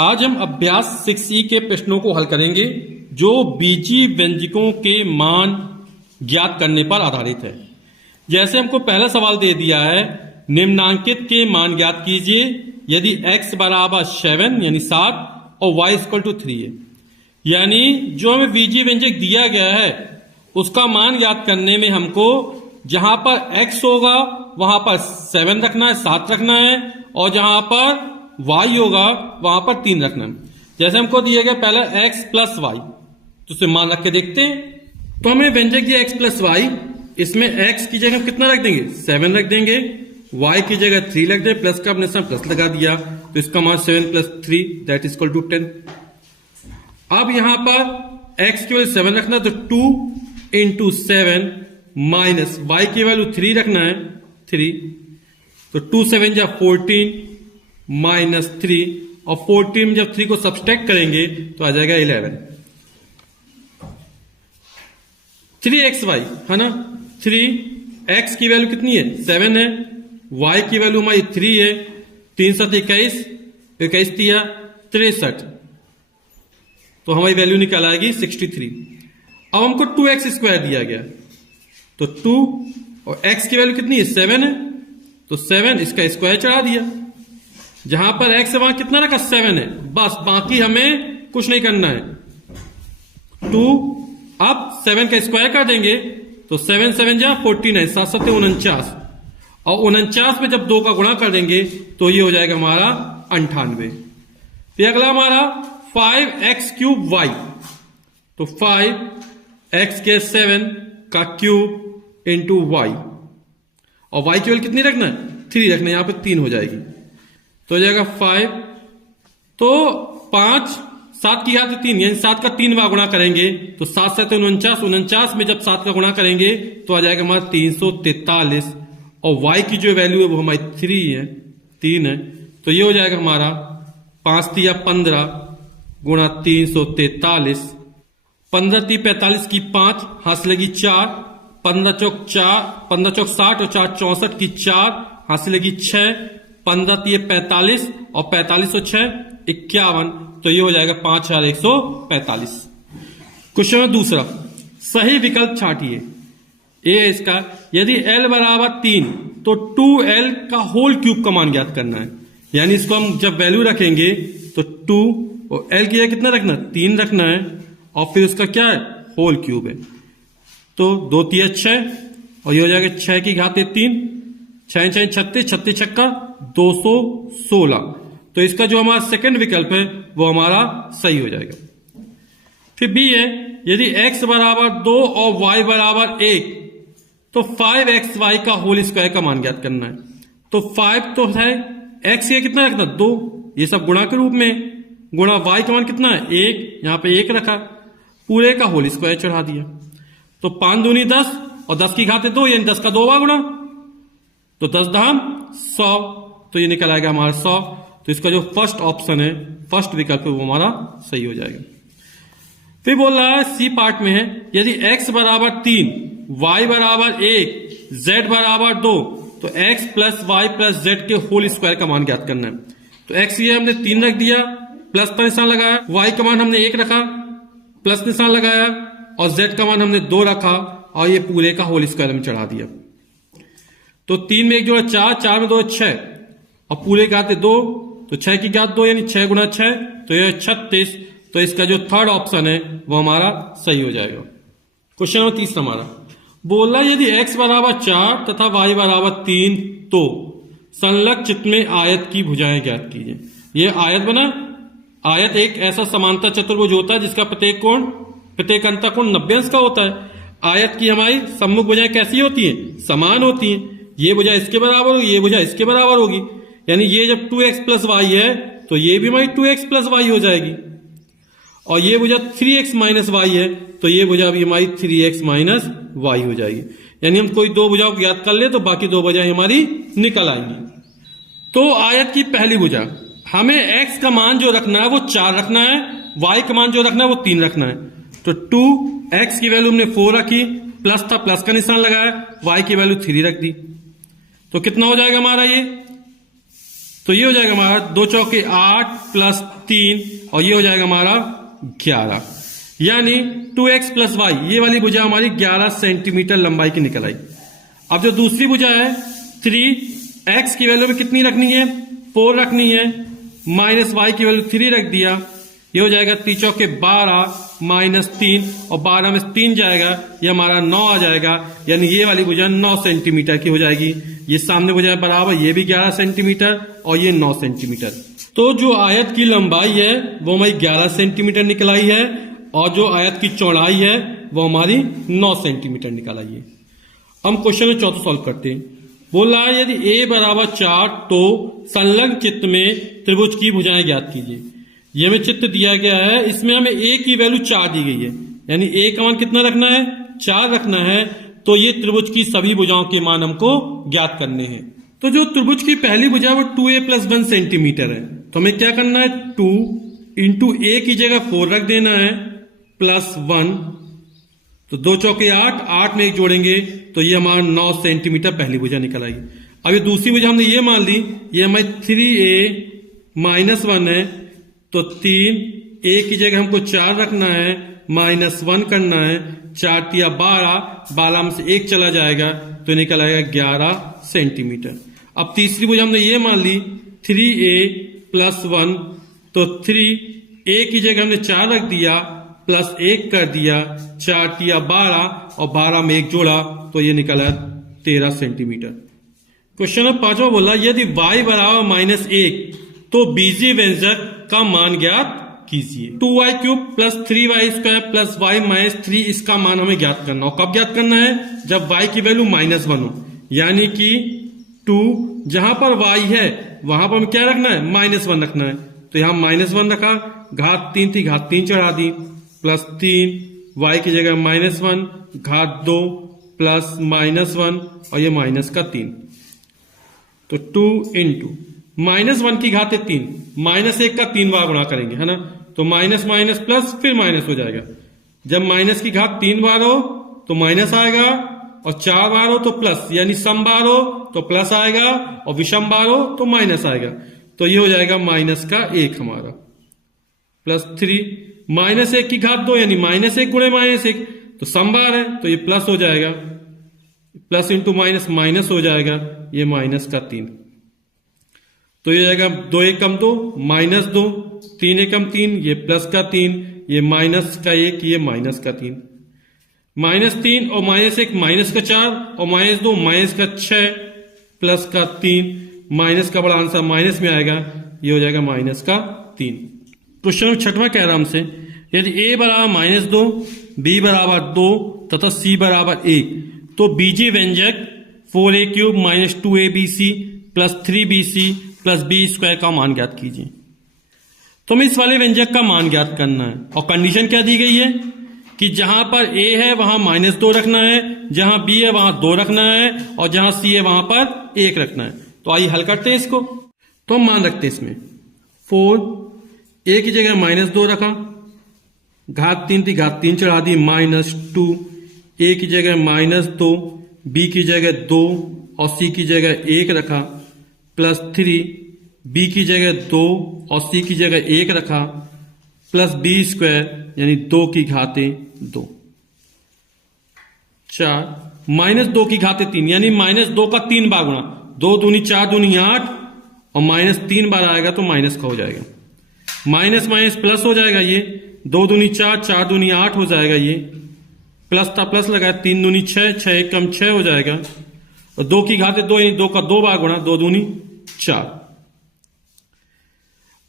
आज हम अभ्यास 6E के प्रश्नों को हल करेंगे जो बीजीय व्यंजकों के मान ज्ञात करने पर आधारित है। जैसे हमको पहला सवाल दे दिया है, निम्नांकित के मान ज्ञात कीजिए यदि x बराबर 7 यानी 7 और y इक्वल टू 3 है। यानी जो हमें बीजीय व्यंजक दिया गया है उसका मान ज्ञात करने में हमको जहां पर x होगा वहां पर 7 रखना है, 7 रखना है, और जहां पर y होगा वहां पर 3 रखना है। जैसे हमको दिया गया पहला x प्लस वाई, तो उसे मान रख के देखते हैं। तो हमें व्यंजक दिया x प्लस वाई, इसमें x की जगह कितना रख देंगे, 7 रख देंगे, y की जगह 3 रख देंगे, प्लस का अपने साथ प्लस लगा दिया, तो इसका मान 7 plus 3 that is equal to 10। अब यहां पर x की वैल्यू 7 रखना, तो 2 इंटू 7 माइनस y की वैल्यू 3 रखना है, 3, तो 2 7 जा 14 माइनस 3, और 14 में जब 3 को सब्सट्रैक्ट करेंगे तो आ जाएगा 11। 3xy है ना, 3x की वैल्यू कितनी है, 7 है, y की वैल्यू हमारी 3 है, 3 7 21, 21 दिया 63, तो हमारी वैल्यू निकल आएगी 63। अब हमको 2x स्क्वायर दिया गया, तो 2 और x की वैल्यू कितनी है, 7 है, तो 7 इसका स्क्वायर चढ़ा दिया। जहां पर x है वहां कितना रखा, 7 है, बस बाकी हमें कुछ नहीं करना है। 2 अब 7 का स्क्वायर कर देंगे, तो 7 7 जा 49, 7 7 49, और 49 में जब 2 का गुणा कर देंगे तो ये हो जाएगा हमारा 98। फिर अगला हमारा 5x क्यूब y, तो 5x के 7 का क्यूब इंटू y, और y की वैल्यू कितनी रखना है, 3 रखना है, यहां पे 3 हो जाएगी, तो हो जाएगा 5, तो 5 7 की घात 3 यानी 7 का 3 बार गुणा करेंगे, तो 7 7 49, 49 में जब 7 का गुणा करेंगे तो आ जाएगा हमारा 343, और y की जो वैल्यू है वो हमारी 3 है, तो ये हो जाएगा हमारा 5 3 15 गुणा 343, 15 3 45 की 5, हाथ से लगी 4, 15 चौक 4, 15 चौक 60 और 4 64 की 4, हाथ से लगी 6, 15 3 45 और 45 और 6 51, तो ये हो जाएगा 5145। क्वेश्चन दूसरा, सही विकल्प छांटिए। ए इसका, यदि l बराबर 3 तो 2l का होल क्यूब का मान ज्ञात करना है। यानी इसको हम जब वैल्यू रखेंगे तो 2 और l की जगह कितना रखना, 3 रखना है, और फिर उसका क्या है, होल क्यूब है, तो 2 3 6, और ये हो जाएगा 6 की घात 3, 6 6 36, 36 छक्का 216, तो इसका जो हमारा सेकंड विकल्प है वो हमारा सही हो जाएगा। फिर बी है, यदि x बराबर 2 और y बराबर 1 तो 5xy का होल स्क्वायर का मान ज्ञात करना है। तो 5 तो है, x ये कितना रखना, 2, ये सब गुणा के रूप में, गुणा y का मान कितना है, 1, यहां पे 1 रखा, पूरे का होल स्क्वायर चढ़ा दिया, तो 5 दूनी 10 और 10 की घात 2 यानी 10 का 2 बार गुणा, तो 10 धाम 100, तो ये निकल आएगा हमारा 100। तो इसका जो फर्स्ट ऑप्शन है, फर्स्ट विकल्प है वो हमारा सही हो जाएगा। फिर बोल रहा है सी पार्ट में है, यदि x बराबर 3, y बराबर 1, z बराबर 2 तो x plus Y plus z के होल स्क्वायर का मान ज्ञात करना है। तो x ये हमने 3 रख दिया, प्लस का निशान लगाया, y का मान हमने 1 रखा, प्लस निशान लगाया, और z का मान हमने 2 रखा, और ये पूरे का होल स्क्वायर में चढ़ा दिया। तो 3 में 1 जोड़ा 4, 4 में 2 6, और पूरे की घात 2, तो 6 की घात 2 यानी 6 गुणा 6, तो यह 36, तो इसका जो थर्ड ऑप्शन है वो हमारा सही हो जाएगा। क्वेश्चन नंबर 3 हमारा बोला, यदि x बराबर 4 तथा y बराबर 3 तो संलग्न चित्र में आयत की भुजाएं ज्ञात कीजिए। ये आयत बना, आयत एक ऐसा समांतर चतुर्भुज होता है जिसका प्रत्येक अंतःकोण 90 अंश का होता है। आयत की हमारी सम्मुख भुजाएं कैसी होती हैं, समान होती हैं, ये भुजा इसके बराबर होगी, ये भुजा इसके बराबर होगी, यानी ये जब 2x प्लस वाई है तो ये भी हमारी 2x प्लस वाई हो जाएगी, और ये भुजा 3x माइनस वाई है तो ये भुजा भी हमारी 3x माइनस वाई हो जाएगी। यानी हम कोई दो भुजाओं को ज्ञात कर ले तो बाकी दो भुजाएं हमारी निकल आएंगी। तो आयत की पहली भुजा, हमें x का मान जो रखना है वो 4 रखना है, y का मान जो रखना है वो 3 रखना है। तो 2x की वैल्यू हमने 4 रखी, प्लस था प्लस का निशान लगाया, y की वैल्यू 3 रख दी, तो कितना हो जाएगा हमारा ये तो ये हो जाएगा हमारा 2 चौके 8 प्लस 3 और ये हो जाएगा हमारा 11, यानी 2x प्लस वाई, ये वाली भुजा हमारी 11 सेंटीमीटर लंबाई की निकल आई। अब जो दूसरी भुजा है 3x की वैल्यू में कितनी रखनी है, 4 रखनी है, माइनस वाई की वैल्यू 3 रख दिया, ये हो जाएगा 3 चौके 12 माइनस 3 और 12 में 3 जाएगा, ये हमारा 9 आ जाएगा, यानी ये वाली भुजा 9 सेंटीमीटर की हो जाएगी। ये सामने भुजा बराबर, ये भी 11 सेंटीमीटर और ये 9 सेंटीमीटर। तो जो आयत की लंबाई है वो हमारी 11 सेंटीमीटर निकल आई है और जो आयत की चौड़ाई है वो हमारी 9 सेंटीमीटर निकल आई है। हम क्वेश्चन में चौथा सॉल्व करते हैं। बोला है यदि a बराबर 4 तो संलग्न चित्र में त्रिभुज की भुजाएं ज्ञात कीजिए। ये हमें चित्र दिया गया है, इसमें हमें a की वैल्यू 4 दी गई है, यानी a का मान कितना रखना है, 4 रखना है। तो ये त्रिभुज की सभी भुजाओं के मान हमको ज्ञात करने हैं। तो जो त्रिभुज की पहली भुजा वो 2a प्लस 1 सेंटीमीटर है, तो हमें क्या करना है, 2 इंटू a की जगह 4 रख देना है प्लस 1, तो 2 चौके 8, 8 में 1 जोड़ेंगे तो ये हमारा 9 सेंटीमीटर पहली भुजा निकल आएगी। अब ये दूसरी भुजा हमने ये मान ली, ये हमारी 3a माइनस 1 है, तो 3a की जगह हमको 4 रखना है, माइनस 1 करना है, 4 तिया 12, 12 में से 1 चला जाएगा तो निकल आएगा 11 सेंटीमीटर। अब तीसरी भुजा हमने ये मान ली 3a प्लस 1, तो 3a की जगह हमने 4 रख दिया प्लस 1 कर दिया, 4 तिया 12 और 12 में 1 जोड़ा तो ये निकला 13 सेंटीमीटर। क्वेश्चन नंबर 5वां बोला यदि y बराबर -1 तो बीजीय व्यंजक का मान ज्ञात कीजिए। 2y cube plus 3y square plus y minus 3, इसका मान हमें ज्ञात करना हो। कब ज्ञात करना है, जब y की वैल्यू -1 हो, यानी कि 2 जहां पर y है वहां पर हमें क्या रखना है, -1 रखना है। तो यहां -1 रखा, घात 3 थी, घात 3 चढ़ा दी, प्लस 3, y की जगह -1, घात 2 प्लस -1 और ये माइनस का 3, तो 2 इंटू -1 की घात 3, -1 का 3 बार गुणा करेंगे, है ना, तो माइनस माइनस प्लस फिर माइनस हो जाएगा। जब माइनस की घात 3 बार हो तो माइनस आएगा और 4 बार हो तो प्लस, यानी सम बार हो तो प्लस आएगा और विषम बार हो तो माइनस आएगा। तो ये हो जाएगा माइनस का 1 हमारा, प्लस 3, -1 की घात 2 यानी -1 गुणे -1, तो सम बार है तो ये प्लस हो जाएगा, प्लस इंटू माइनस माइनस हो जाएगा, ये माइनस का 3, तो ये जाएगा 2 एकम 2 -2, 3 एकम 3, ये प्लस का 3, ये माइनस का 1, ये माइनस का 3, -3 और -1 माइनस का 4 और -2 माइनस का 6 प्लस का 3, माइनस का बड़ा आंसर माइनस में आएगा, ये हो जाएगा माइनस का 3। क्वेश्चन 6वां कह रहा हमसे यदि a बराबर -2, b बराबर 2 तथा c बराबर 1 तो बीजीय व्यंजक 4a cube minus 2abc plus 3bc plus b square का मान ज्ञात कीजिए। तो हमें इस वाले व्यंजक का मान ज्ञात करना है और कंडीशन क्या दी गई है कि जहां पर a है वहां -2 रखना है, जहां b है वहां 2 रखना है और जहां c है वहां पर 1 रखना है। तो आइए हल करते हैं इसको। तो हम मान रखते हैं इसमें 4, a की जगह -2 रखा, घात 3 थी, घात 3 चढ़ा दी, -2, a की जगह -2, b की जगह 2 और c की जगह 1 रखा, प्लस 3, b की जगह 2 और c की जगह 1 रखा, प्लस b स्क्वायर यानी 2 की घातें 2, 4, -2 की घातें 3 यानी -2 का 3 बार गुणा, 2 दूनी 4 दूनी 8 और -3 बार आएगा तो माइनस का हो जाएगा, माइनस माइनस प्लस हो जाएगा, ये 2 दूनी 4, 4 दूनी 8 हो जाएगा, ये प्लस था प्लस लगा, 3 दूनी 6, 6 एकम 6 हो जाएगा और 2 की घातें 2 यानी 2 का 2 बार गुणा, 2 दूनी 4।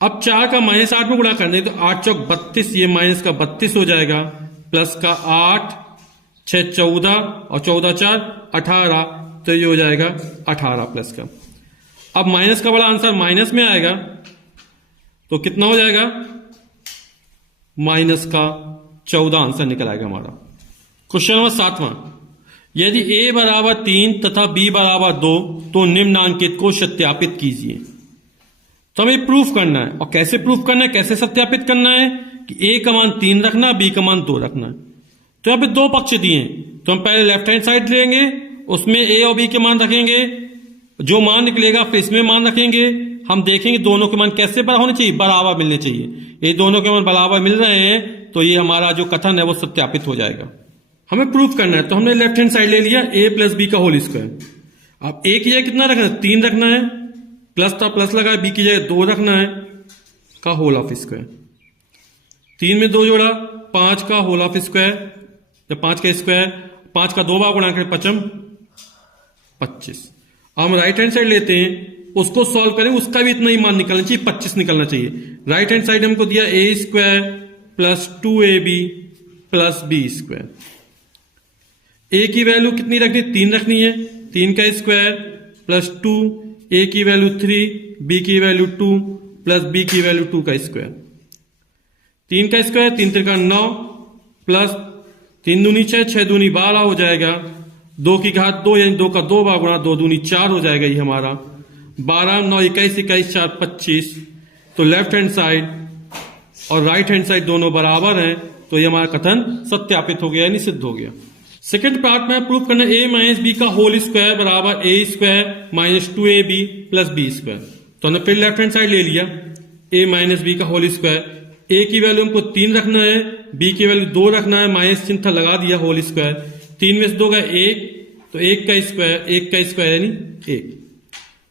अब 4 का -8 में गुणा करने तो 8 चौक 32, ये माइनस का 32 हो जाएगा, प्लस का 8, 6 14 और 14 4 18, तो ये हो जाएगा 18 प्लस का। अब माइनस का बड़ा आंसर माइनस में आएगा तो कितना हो जाएगा, माइनस का 14 आंसर निकल आएगा हमारा। क्वेश्चन नंबर 7वां यदि a बराबर 3 तथा b बराबर 2 तो निम्नांकित को सत्यापित कीजिए। तो हमें प्रूफ करना है और कैसे प्रूफ करना है, कैसे सत्यापित करना है कि a का मान 3 रखना, b का मान 2 रखना है। तो यहां पे 2 पक्ष दिए हैं तो हम पहले लेफ्ट हैंड साइड लेंगे, उसमें a और b के मान रखेंगे, जो मान निकलेगा फिर इसमें मान रखेंगे, हम देखेंगे दोनों के मान कैसे बराबर होने चाहिए, बराबर मिलने चाहिए। ये दोनों के मान बराबर मिल रहे हैं तो ये हमारा जो कथन है वो सत्यापित हो जाएगा। हमें प्रूफ करना है तो हमने लेफ्ट हैंड साइड ले लिया a प्लस बी का होल स्क्वायर। अब a की जगह कितना रखना है, 3 रखना है, प्लस था प्लस लगा, b की जगह 2 रखना है का होल ऑफ स्क्वायर। 3 में 2 जोड़ा 5 का होल ऑफ स्क्वायर, या 5 का स्क्वायर, 5 का 2 बार गुणा करें 5 25। अब हम राइट हैंड साइड लेते हैं, उसको सॉल्व करें, उसका भी इतना ही मान निकलना चाहिए, 25 निकलना चाहिए। राइट हैंड साइड हमको दिया a square plus 2ab plus B square. a की वैल्यू कितनी रखनी, 3 रखनी है, 3 का स्क्वायर प्लस 2, a की वैल्यू 3, b की वैल्यू 2 प्लस b की वैल्यू 2 का स्क्वायर। 3 का स्क्वायर 3 त्रिका 9 प्लस 3 दूनी 6, 6 दूनी 12 हो जाएगा, 2 की घात 2 यानी 2 का 2 बार गुणा 2 दूनी 4 हो जाएगा ये हमारा। 12 9 21 21 4 25। तो लेफ्ट हैंड साइड और राइट हैंड साइड दोनों बराबर हैं तो ये हमारा कथन सत्यापित हो गया यानी सिद्ध हो गया। सेकेंड पार्ट में प्रूफ करना a माइनस बी का होल स्क्वायर बराबर a square minus 2ab plus B square. तो हमने फिर लेफ्ट हैंड साइड ले लिया, a माइनस बी का होल स्क्वायर। a की वैल्यू हमको 3 रखना है, b की वैल्यू 2 रखना है, माइनस चिन्ह लगा दिया, होल स्क्वायर। 3 में से 2 का 1, तो 1 का स्क्वायर यानी 1।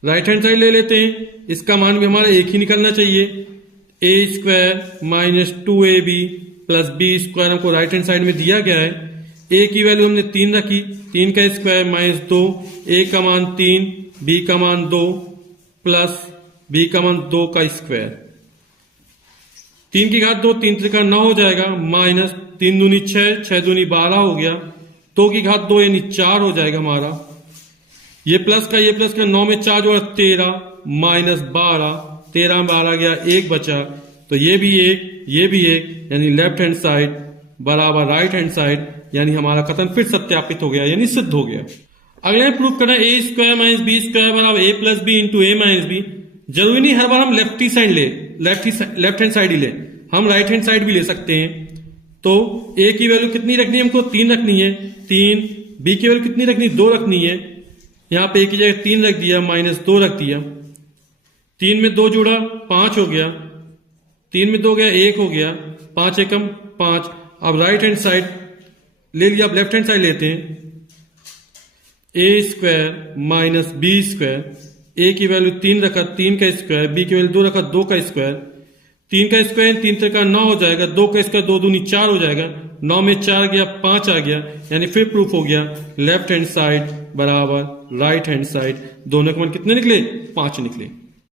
राइट हैंड साइड ले लेते हैं, इसका मान भी हमारा 1 ही निकलना चाहिए। a square minus 2ab plus B square हमको राइट हैंड साइड में दिया गया है। a की वैल्यू हमने 3 रखी, 3 का स्क्वायर माइनस 2, a का मान 3, b का मान 2 प्लस b का मान 2 का स्क्वायर। 3 की घात 2, 3 त्रिका 9 हो जाएगा, माइनस 3 दूनी 6, 6 दूनी 12 हो गया, 2 की घात 2 यानी 4 हो जाएगा हमारा। ये प्लस का 9 में 4 जोड़ा 13 माइनस 12, 13 में 12 गया, 1 बचा, तो ये भी 1 ये भी 1 यानी लेफ्ट हैंड साइड बराबर राइट हैंड साइड, यानी हमारा कथन फिर सत्यापित हो गया यानी सिद्ध हो गया। अगले प्रूफ करना है a square minus B square बराबर a plus B into a minus B. जरूरी नहीं हर बार हम लेफ्ट हैंड साइड ही ले, हम राइट हैंड साइड भी ले सकते हैं। तो a की वैल्यू कितनी रखनी है हमको, 3 रखनी है, 3, b की वैल्यू कितनी रखनी, 2 रखनी है। यहां पे a की जगह 3 रख दिया, माइनस 2 रख दिया। 3 में 2 जुड़ा 5 हो गया, 3 में 2 गया 1 हो गया, 5 एकम 5। अब राइट हैंड साइड ले लिया, अब लेफ्ट हैंड साइड लेते हैं, a square minus B square. a की वैल्यू 3 रखा, 3 का स्क्वायर, b की वैल्यू 2 रखा, 2 का स्क्वायर। 3 का स्क्वायर 3 त्रिका 9 हो जाएगा, 2 का स्क्वायर 2 दूनी 4 हो जाएगा, 9 में 4 गया 5 आ गया, यानी फिर प्रूफ हो गया लेफ्ट हैंड साइड बराबर राइट हैंड साइड। दोनों के मान कितने निकले, 5 निकले।